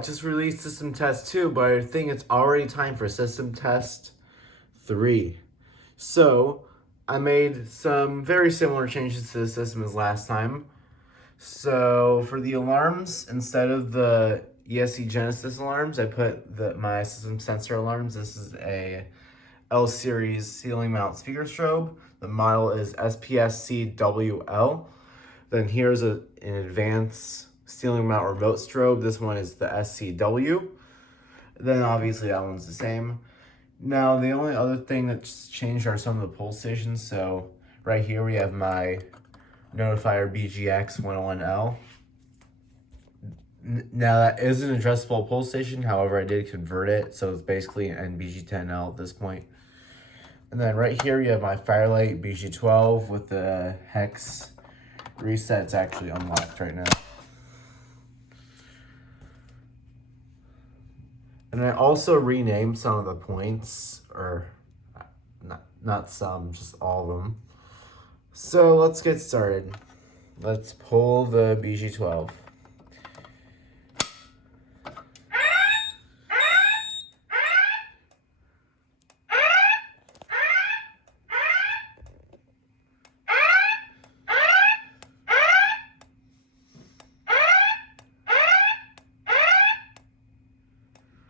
it just released System Test 2, but I think it's already time for System Test 3. So, I made some very similar changes to the system as last time. So, for the alarms, instead of the ESC Genesis alarms, I put my System Sensor alarms. This is a L series ceiling mount speaker strobe. The model is SPSCWL. Then here's an advanced ceiling mount remote strobe. This one is the SCW. Then obviously that one's the same. Now the only other thing that's changed are some of the pull stations. So right here we have my notifier BGX 101L. Now that is an addressable pull station, however I did convert it, so it's basically an BG10L at this point. And then right here you have my Firelight BG12 with the hex reset. It's actually unlocked right now. And I also renamed some of the points, or not some, just all of them. So let's get started. Let's pull the BG12.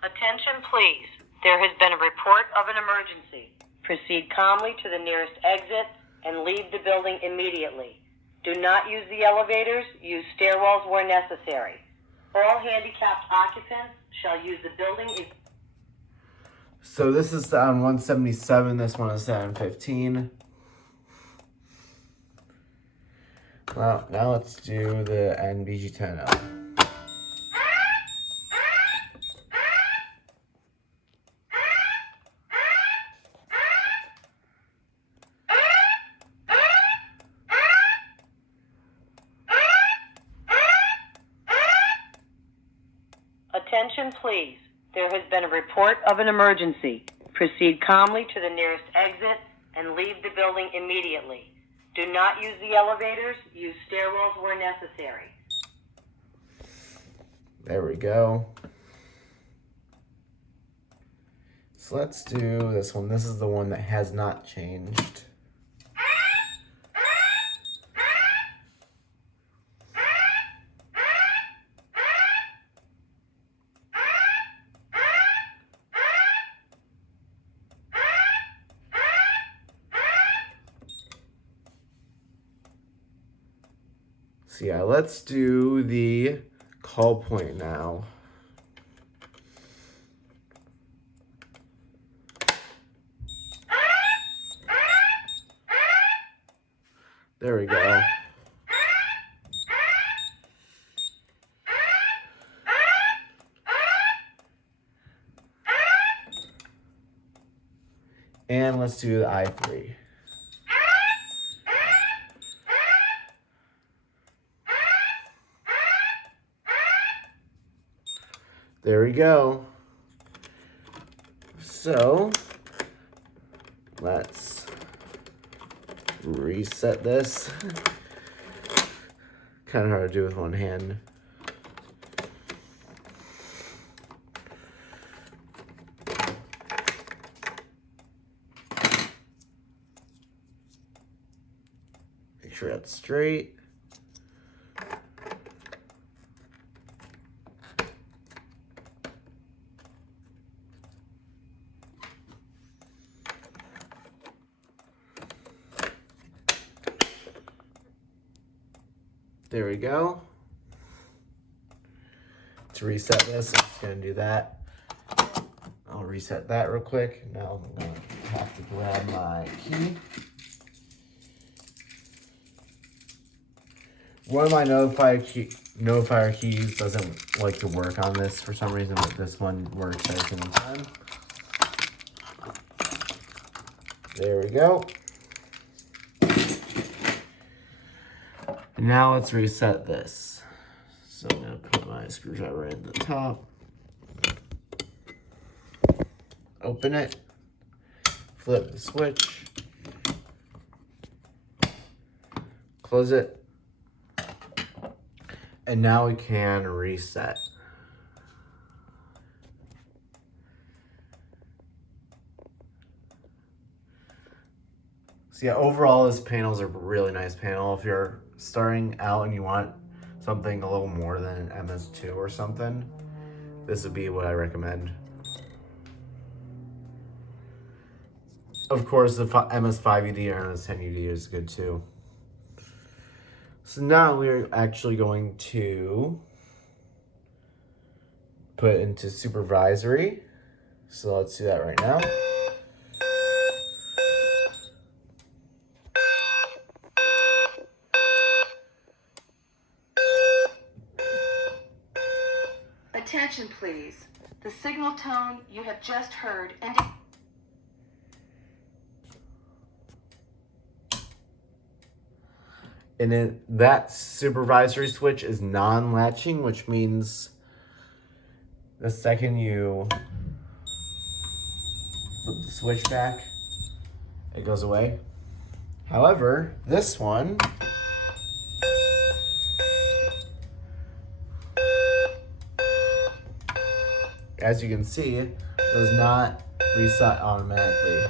Attention please. There has been a report of an emergency. Proceed calmly to the nearest exit and leave the building immediately. Do not use the elevators. Use stairwells where necessary. All handicapped occupants shall use the building. So this is on 177. This one is on 15. Well, now let's do the NBG10L. Attention please. There has been a report of an emergency. Proceed calmly to the nearest exit and leave the building immediately. Do not use the elevators. Use stairwells where necessary. There we go. So let's do this one. This is the one that has not changed. So yeah, let's do the call point now. There we go. And let's do the I3. There we go. So let's reset this. Kind of hard to do with one hand. Make sure that's straight. There we go. To reset this, I'm just gonna do that. I'll reset that real quick. Now I'm gonna have to grab my key. One of my notifier keys doesn't like to work on this for some reason, but this one works every single time. There we go. Now let's reset this. So I'm gonna put my screwdriver in the top. Open it. Flip the switch. Close it. And now we can reset. So yeah, overall this panel is a really nice panel. If you're starting out and you want something a little more than an MS2 or something, this would be what I recommend. Of course, the MS5UD or MS10UD is good too. So now we're actually going to put it into Supervisory. So let's do that right now. Attention, please. The signal tone you have just heard And that supervisory switch is non-latching, which means the second you flip the switch back, it goes away. However, this one, as you can see, does not reset automatically.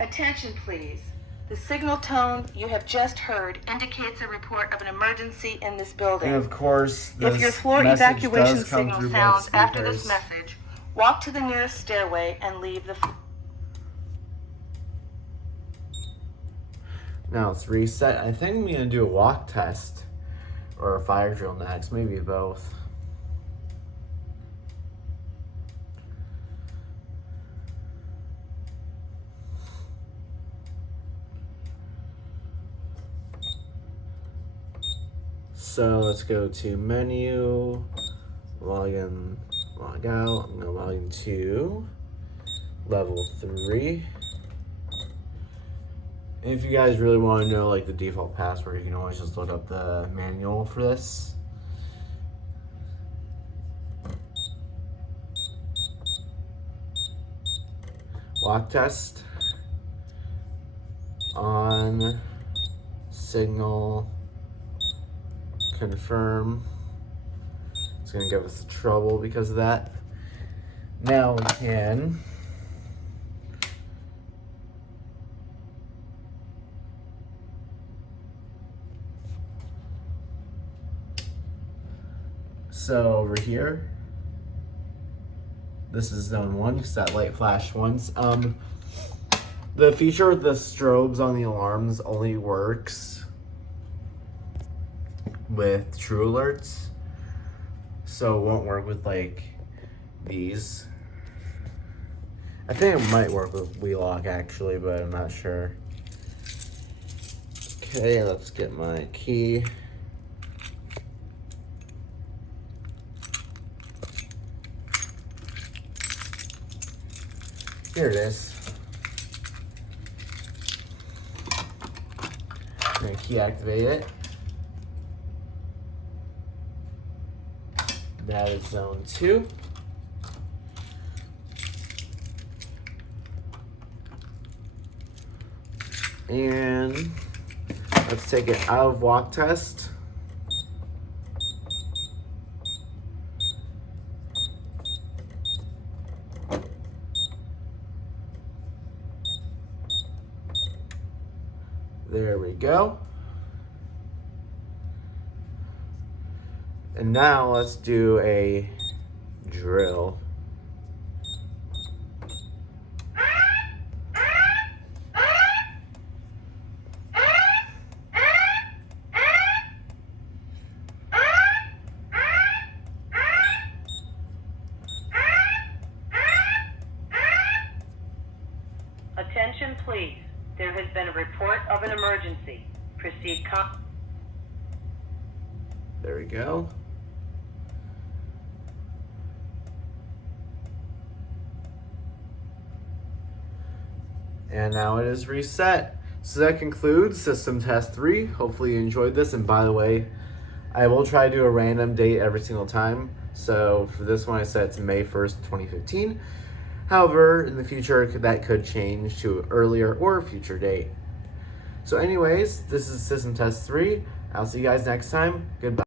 Attention, please. The signal tone you have just heard indicates a report of an emergency in this building. And of course, this if your floor message evacuation does come signal through sounds both after this speakers. message, walk to the nearest stairway and leave the floor. Now it's reset. I think I'm gonna do a walk test or a fire drill next, maybe both. So let's go to menu, log in, log out. I'm gonna log into level 3. And if you guys really want to know like the default password, you can always just look up the manual for this. Walk test on signal confirm. It's gonna give us trouble because of that. Now we can so over here, this is zone 1 because that light flashed once. The feature with the strobes on the alarms only works with true alerts, so it won't work with like these. I think it might work with WeLock actually, but I'm not sure. Okay, let's get my key. Here it is. I'm gonna key activate it. That is zone 2. And let's take it out of walk test. There we go. And now let's do a drill. Attention, please. There has been a report of an emergency. Proceed There we go. And now it is reset. So that concludes System Test 3. Hopefully you enjoyed this. And by the way, I will try to do a random date every single time. So for this one, I set it to May 1st, 2015. However, in the future, that could change to an earlier or future date. So anyways, this is System Test 3. I'll see you guys next time. Goodbye.